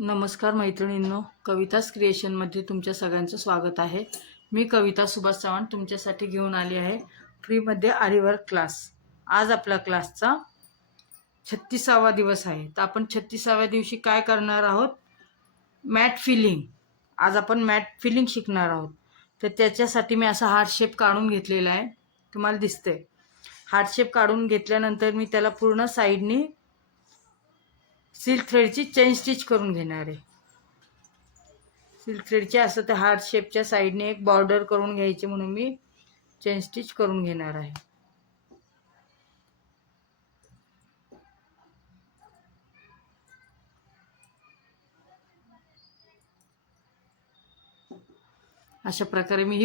नमस्कार मैत्रिणींनो, कवितास क्रिएशनमध्ये तुमच्या सगळ्यांचं स्वागत आहे. मी कविता सुभाष चव्हाण तुमच्यासाठी घेऊन आली आहे फ्रीमध्ये आरीवर्क क्लास. आज आपला क्लासचा 36वा दिवस आहे. तर आपण 36व्या दिवशी काय करणार आहोत? Mat filling. आज आपण मॅट फिलिंग शिकणार आहोत. तर त्याच्यासाठी मी असा हार्ट शेप काढून घेतलेला आहे, तुम्हाला दिसतंय. हार्ट शेप काढून घेतल्यानंतर मी त्याला पूर्ण साईडनी सिल्क थ्रेडची चेन स्टिच करून घेणार आहे. सिल्क थ्रेडचे असं त्या हार्ट शेपच्या साईडने एक बॉर्डर करून घ्यायची, म्हणून मी चेन स्टिच करून घेणार आहे. अशा प्रकारे मी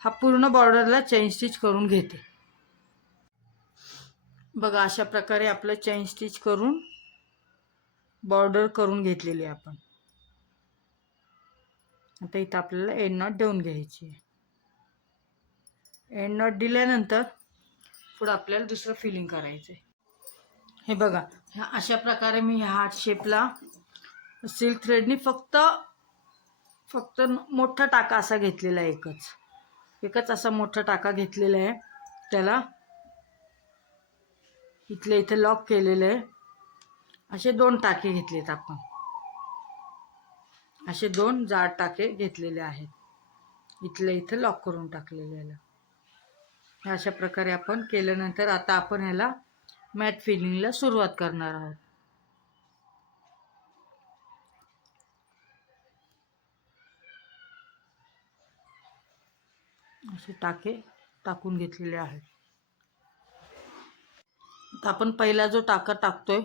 हा पूर्ण बॉर्डरला चेन स्टिच करून घेते. बघा, अशा प्रकारे आपलं चेन स्टिच करून बॉर्डर करून घेतलेली आपण. आता इथं आपल्याला एंड नॉट देऊन घ्यायची. एंड नॉट दिल्यानंतर पुढे आपल्याला दुसरं फिलिंग करायचं आहे. हे बघा, अशा प्रकारे मी ह्या हार्ट शेपला सिल्क थ्रेडनी फक्त मोठा टाका असा घेतलेला आहे. एकच असा मोठा टाका घेतलेला आहे. त्याला इथल्या इथे लॉक केलेलं आहे. असे 2 टाके घेतलेत आपण. असे 2 जाड टाके घेतलेले आहेत. इथल्या इथे लॉक करून टाकलेले आहे. अशा प्रकारे आपण केल्यानंतर आता आपण ह्याला मॅट फिलिंगला सुरुवात करणार आहोत. असे टाके टाकून घेतलेले आहेत. आता आपण पहिला जो टाका टाकतोय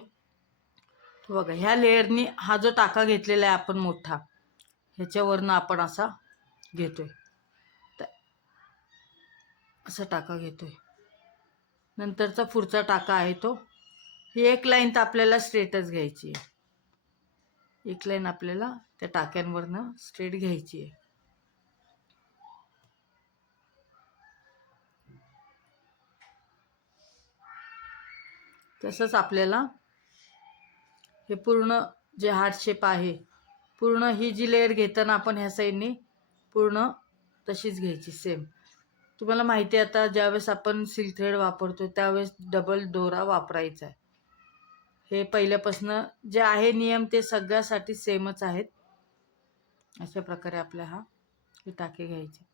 तो बघा, ह्या लेअरनी हा जो टाका घेतलेला आहे आपण मोठा, ह्याच्यावरनं आपण असा घेतोय. असा टाका घेतोय. नंतरचा पुढचा टाका आहे तो, ही एक लाईन तर आपल्याला स्ट्रेटच घ्यायची आहे. एक लाईन आपल्याला त्या टाक्यांवरनं स्ट्रेट घ्यायची आहे. तसंच आपल्याला हे पूर्ण जे हार्ट शेप आहे, पूर्ण ही जी लेअर घेताना आपण ह्या साईडनी पूर्ण तशीच घ्यायची सेम. तुम्हाला माहिती आहे, आता ज्यावेळेस आपण सिल्क थ्रेड वापरतो त्यावेळेस डबल दोरा वापरायचा आहे. हे पहिल्यापासून जे आहे नियम ते सगळ्यासाठी सेमच आहेत. अशा प्रकारे आपल्या हे टाके घ्यायचे.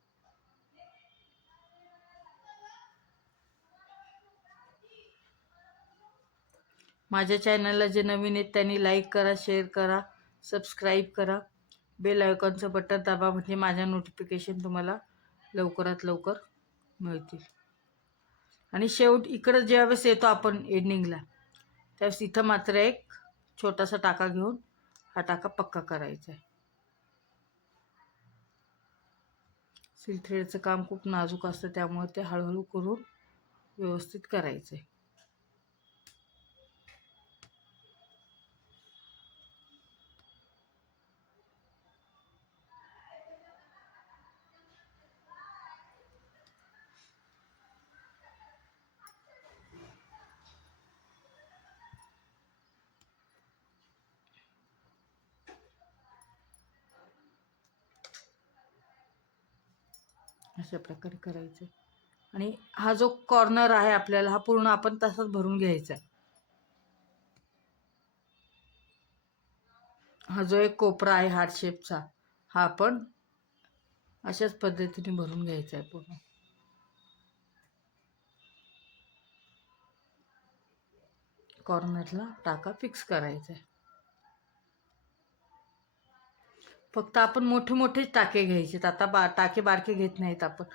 माझ्या चॅनलला जे नवीन आहेत त्यांनी लाईक करा, शेअर करा, सबस्क्राईब करा. बेल आयकॉनचं बटन दाबा, म्हणजे माझ्या नोटिफिकेशन तुम्हाला लवकरात लवकर मिळतील. आणि शेवट इकडं ज्यावेळेस येतो आपण एंडिंगला, त्यावेळेस इथं मात्र एक छोटासा टाका घेऊन हा टाका पक्का करायचा आहे. सिल्क थ्रेडचं काम खूप नाजूक असतं, त्यामुळे ते हळूहळू करून व्यवस्थित करायचं आहे. अशा प्रकारे करायचं. आणि हा जो कॉर्नर आहे आपल्याला, हा पूर्ण आपण तसाच भरून घ्यायचा आहे. हा जो एक कोपरा आहे हार्ट शेपचा, हा आपण अशाच पद्धतीने भरून घ्यायचा आहे. पूर्ण कॉर्नरला टाका फिक्स करायचा आहे. फक्त आपण मोठे मोठेच टाके घ्यायचे. आता टाके बारके घेत नाहीत आपण.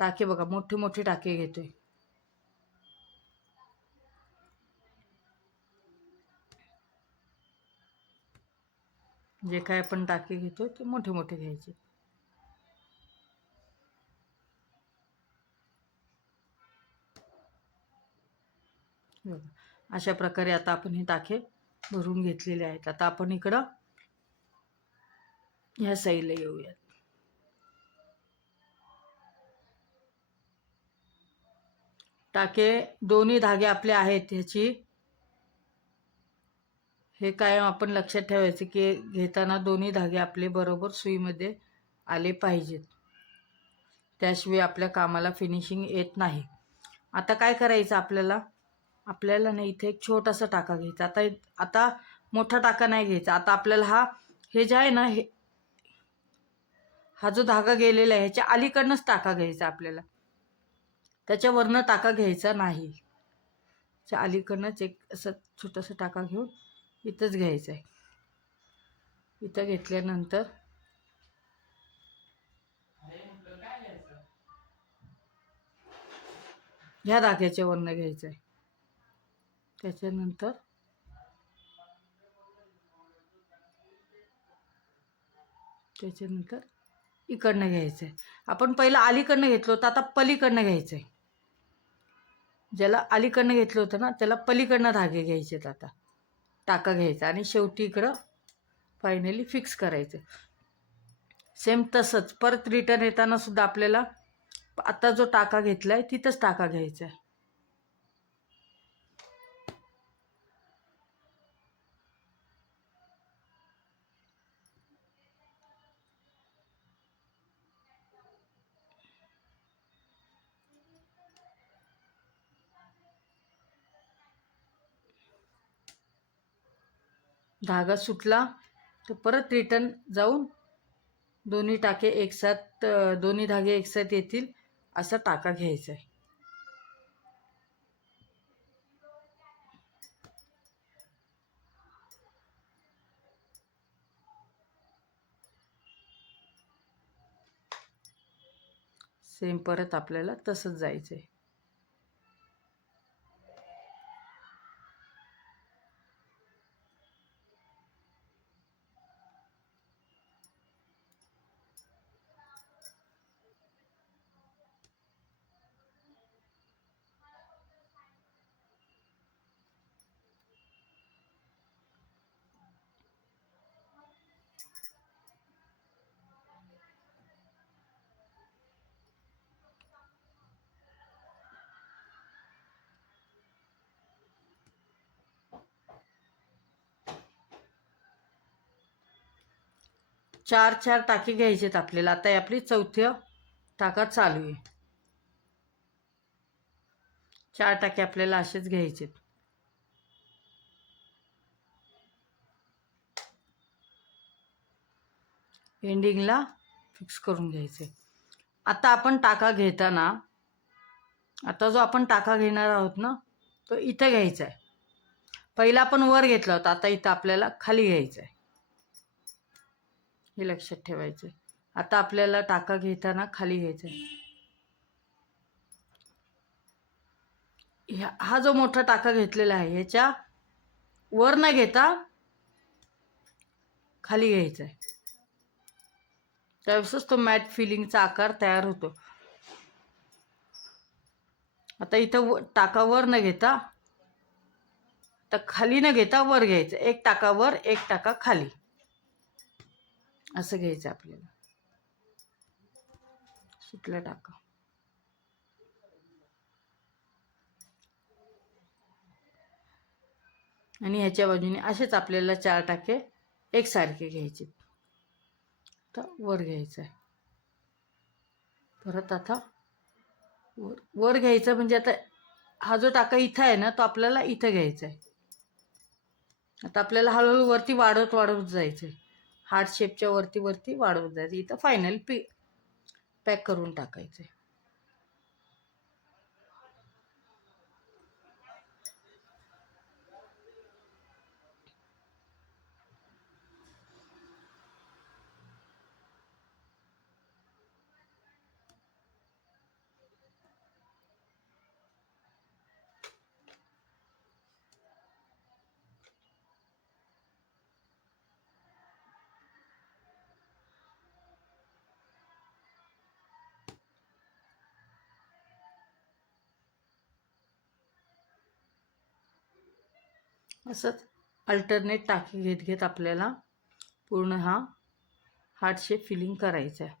टाके बघा, मोठे मोठे टाके घेतोय. जे काय आपण टाके घेतो ते मोठे मोठे घ्यायचे. अशा प्रकारे आता आपण हे टाके भरून घेतलेले आहेत. आता आपण इकडं ह्या साईडला येऊयात. टाके दोन्ही धागे आपले आहेत, हे कायम आपण लक्षात ठेवायचं की घेताना दोन्ही धागे आपले बरोबर सुईमध्ये आले पाहिजेत, त्याशिवाय आपल्या कामाला फिनिशिंग येत नाही. आता काय करायचं आपल्याला ना इथे एक छोटासा टाका घ्यायचा. आता मोठा टाका नाही घ्यायचा. आता आपल्याला हे जे आहे ना, हा जो धागा गेलेला आहे ह्याच्या अलीकडनंच टाका घ्यायचा आपल्याला, त्याच्यावरनं टाका घ्यायचा नाही. च्या अलीकडनंच एक असं छोटासा टाका घेऊन इथंच घ्यायचं आहे. इथं घेतल्यानंतर ह्या धाग्याच्या वरनं घ्यायचं आहे. त्याच्यानंतर इकडनं घ्यायचं आहे. आपण पहिलं अलीकडनं घेतलं होतं, आता पलीकडनं घ्यायचं आहे. ज्याला अलीकडनं घेतलं होतं ना त्याला पलीकडनं धागे घ्यायचेत. आता टाका घ्यायचा आणि शेवटी इकडं फायनली फिक्स करायचं. सेम तसंच परत रिटर्न येताना सुद्धा आपल्याला आता जो टाका घेतलाय तिथंच टाका घ्यायचा आहे. धागा सुटला तर परत रिटर्न जाऊन दोन्ही धागे एकसाथ येतील असा टाका घ्यायचा आहे. सेम परत आपल्याला तसंच जायचं आहे. चार टाके घ्यायचेत आपल्याला. आता आपली चौथ्या टाका चालू आहे. 4 टाके आपल्याला असेच घ्यायचेत. एंडिंगला फिक्स करून घ्यायचे. आता आपण टाका घेताना आता जो आपण टाका घेणार आहोत ना तो इथं घ्यायचा आहे. पहिला आपण वर घेतला होता, आता इथं आपल्याला खाली घ्यायचा आहे. हे लक्षात ठेवायचं. आता आपल्याला टाका घेताना खाली घ्यायचा आहे. हा जो मोठा टाका घेतलेला आहे ह्याच्या वर न घेता खाली घ्यायचा आहे. त्यावेळेसच तो मॅट फिलिंगचा आकार तयार होतो. आता इथं टाका वर न घेता तर खाली न घेता वर घ्यायचं. एक टाका वर एक टाका खाली असं घ्यायचं आपल्याला. सुटला टाका आणि ह्याच्या बाजूने असेच आपल्याला 4 टाके एकसारखे घ्यायचे. तर वर घ्यायचं आहे. परत आता वर घ्यायचं म्हणजे आता हा जो टाका इथं आहे ना तो आपल्याला इथं घ्यायचा आहे. आता आपल्याला हळूहळू वरती वाढवत जायचं आहे. हार्ट शेपच्या वरती वाढवत जायचं. इथं फायनल पॅक करून टाकायचं आहे. असंच अल्टरनेट टाके घेत आपल्याला पूर्ण हा हार्ट शेप फिलिंग करायचा आहे.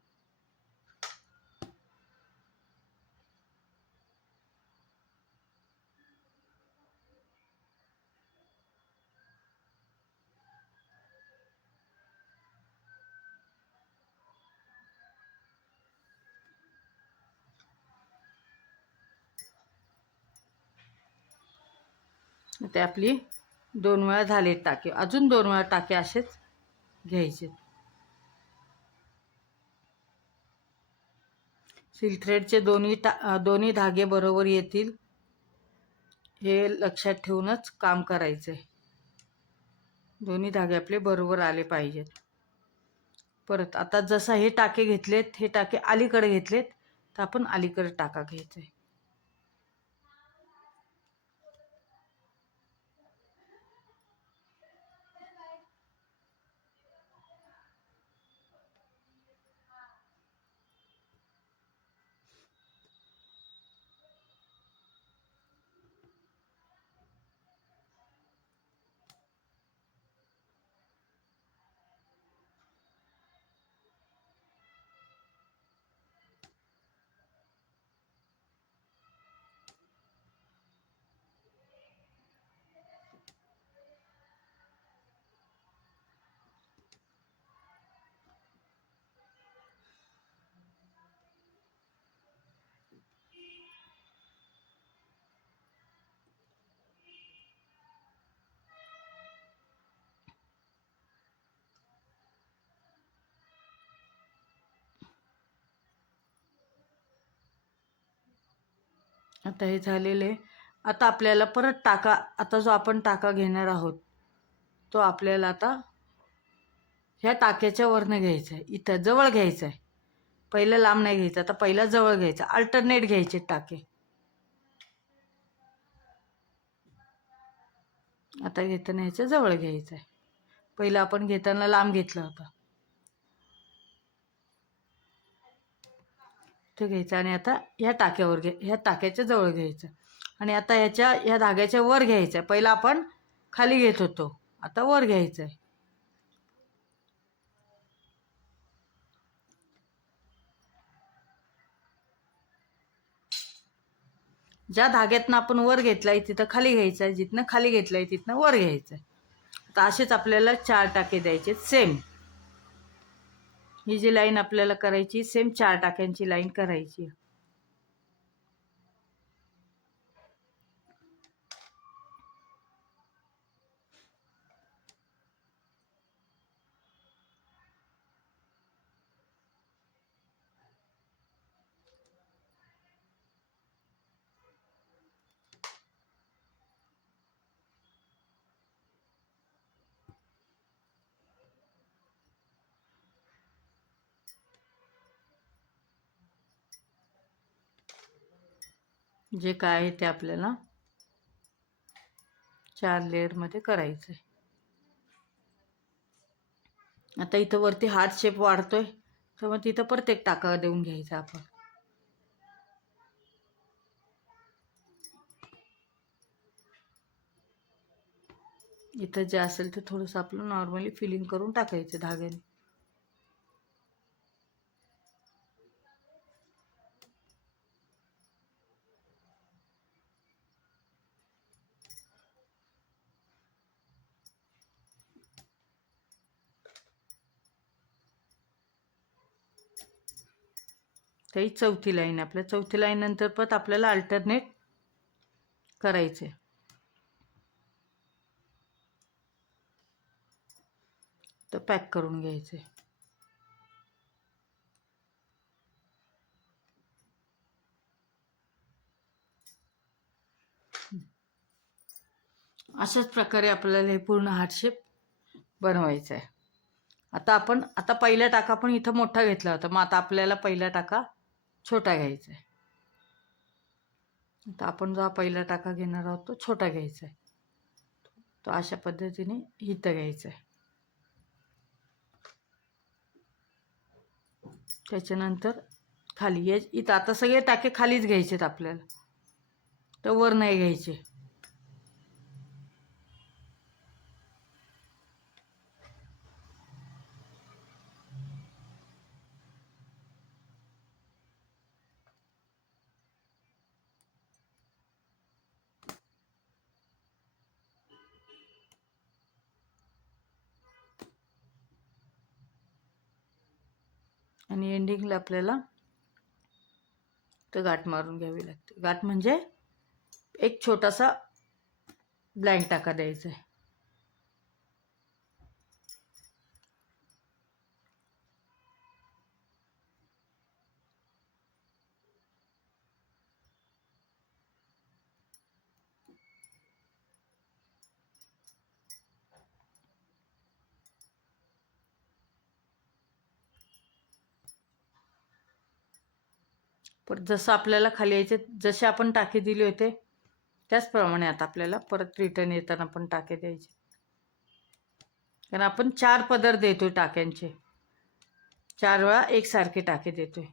ते आपली 2 वेळा झाले टाके, अजून 2 वेळा टाके असेच घ्यायचे. सिल्क थ्रेडचे दोन्ही धागे बरोबर येतील हे लक्षात ठेवूनच काम करायचं आहे. दोन्ही धागे आपले बरोबर आले पाहिजेत. परत आता जसं हे टाके घेतलेत, हे टाके अलीकडे घेतलेत, तर आपण अलीकडे टाका घ्यायचा आहे. आता हे झालेले. आता आपल्याला परत टाका, आता जो आपण टाका घेणार आहोत तो आपल्याला आता ह्या टाक्याच्या वरनं घ्यायचा आहे, इथं जवळ घ्यायचा आहे. पहिलं लांब नाही घ्यायचं, आता पहिला जवळ घ्यायचा. अल्टरनेट घ्यायचे टाके. आता घेताना ह्याच्या जवळ घ्यायचं आहे. पहिलं आपण घेताना लांब घेतला होता, ते घ्यायचं. आणि आता ह्या टाक्यावर ह्या टाक्याच्या जवळ घ्यायचं. आणि आता ह्या धाग्याच्या वर घ्यायचं आहे. पहिला आपण खाली घेत होतो, आता वर घ्यायचं आहे. ज्या धाग्यातनं आपण वर घेतलाय तिथं खाली घ्यायचं आहे, जिथनं खाली घेतलाय तिथनं वर घ्यायचं आहे. आता असेच आपल्याला 4 टाके द्यायचे सेम. ही जी लाईन आपल्याला करायची सेम 4 टाक्यांची लाईन करायची. जे काय आहे ते आपल्याला 4 लेअरमध्ये करायचं आहे. आता इथं वरती हार्ट शेप वाढतोय, तर मग तिथं परत एक टाका देऊन घ्यायचा आपण. इथं जे असेल ते थोडंसं आपलं नॉर्मली फिलिंग करून टाकायचं धाग्याने. तर ही 4थी लाईन. आपल्या 4थी लाईन नंतर परत आपल्याला अल्टरनेट करायचे. तर पॅक करून घ्यायचे. अशाच प्रकारे आपल्याला हे पूर्ण हार्ट शेप बनवायचं आहे. आता पहिला टाका पण इथं मोठा घेतला होता, मग आता आपल्याला पहिला टाका छोटा घ्यायचा आहे. आता आपण जो पहिला टाका घेणार आहोत तो छोटा घ्यायचा आहे. तो अशा पद्धतीने इथं घ्यायचा आहे. त्याच्यानंतर खाली इथं आता सगळे टाके खालीच घ्यायचेत आपल्याला, तर वर नाही घ्यायचे. आणि एंडिंगला आपल्याला तर गाठ मारून घ्यावी लागते. गाठ म्हणजे एक छोटासा ब्लँक टाका द्यायचा आहे. पण जसं आपल्याला खाली यायचे, जसे आपण टाके दिले होते त्याचप्रमाणे आता आपल्याला परत रिटर्न येताना पण टाके द्यायचे. कारण आपण 4 पदर देतोय टाक्यांचे, 4 वेळा एकसारखे टाके देतोय.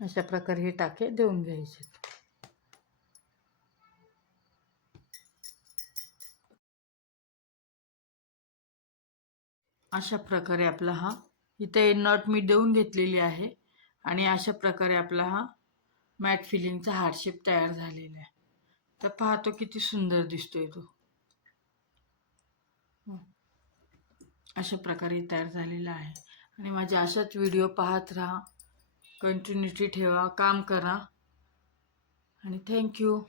अशा प्रकारे हे टाके देऊन घ्यायचे. अशा प्रकारे आपला हा इथे नॉट मी देऊन घेतलेली आहे आणि अशा प्रकारे आपला हा मॅट फिलिंगचा हार्टशेप तयार झालेला आहे. तर पाहतो किती सुंदर दिसतोय तो. अशा प्रकारे तयार झालेला आहे. आणि माझे अशाच व्हिडिओ पाहत राहा, कंटिन्युटी ठेवा, काम करा आणि थँक्यू.